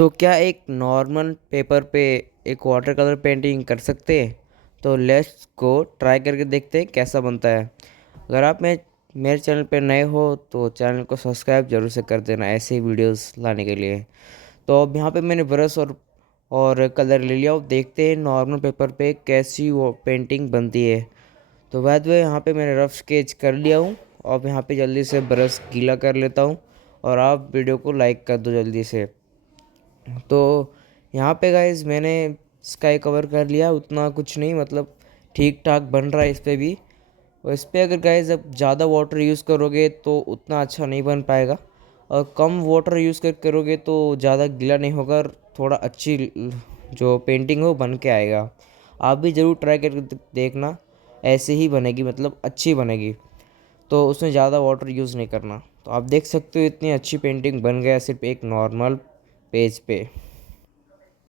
तो क्या एक नॉर्मल पेपर पे एक वाटर कलर पेंटिंग कर सकते हैं? तो लेट्स गो ट्राई करके देखते हैं कैसा बनता है। अगर आप मेरे चैनल पे नए हो तो चैनल को सब्सक्राइब जरूर से कर देना ऐसे ही वीडियोस लाने के लिए। तो अब यहाँ पे मैंने ब्रश और कलर ले लिया। अब देखते हैं नॉर्मल पेपर पे कैसी वो पेंटिंग बनती है। तो बाद में यहाँ पे मैंने रफ स्केच कर लिया हूँ। अब यहाँ पे जल्दी से ब्रश गीला कर लेता हूँ और आप वीडियो को लाइक कर दो जल्दी से। तो यहाँ पे गाइस मैंने स्काई कवर कर लिया, उतना कुछ नहीं, मतलब ठीक ठाक बन रहा है इस पे भी। और इस पे अगर गाइस अब ज़्यादा वाटर यूज़ करोगे तो उतना अच्छा नहीं बन पाएगा, और कम वाटर यूज़ कर करोगे तो ज़्यादा गीला नहीं होगा और थोड़ा अच्छी जो पेंटिंग हो बन के आएगा। आप भी ज़रूर ट्राई करके देखना, ऐसे ही बनेगी, मतलब अच्छी बनेगी। तो उसमें ज़्यादा वाटर यूज़ नहीं करना। तो आप देख सकते हो इतनी अच्छी पेंटिंग बन गया सिर्फ एक नॉर्मल पेज पे।